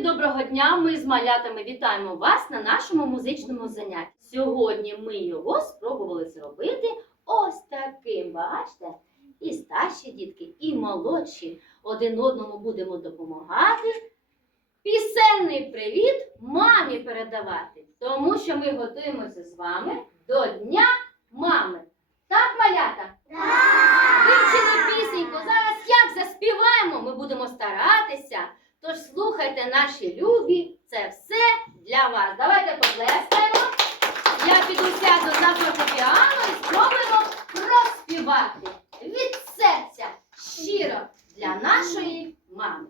доброго дня! Ми з малятами вітаємо вас на нашому музичному занятті. Сьогодні ми його спробували зробити ось таким. Бачите? І старші дітки, і молодші один одному будемо допомагати. Пісенний привіт мамі передавати, тому що ми готуємося з вами до Дня мами. Так, малята? Вивчили пісеньку. Зараз як заспіваємо, ми будемо старатися. Тож слухайте наші любі, це все для вас. Давайте поплескаємо. Я піду сяду на фортепіано і спробуємо проспівати від серця щиро для нашої мами.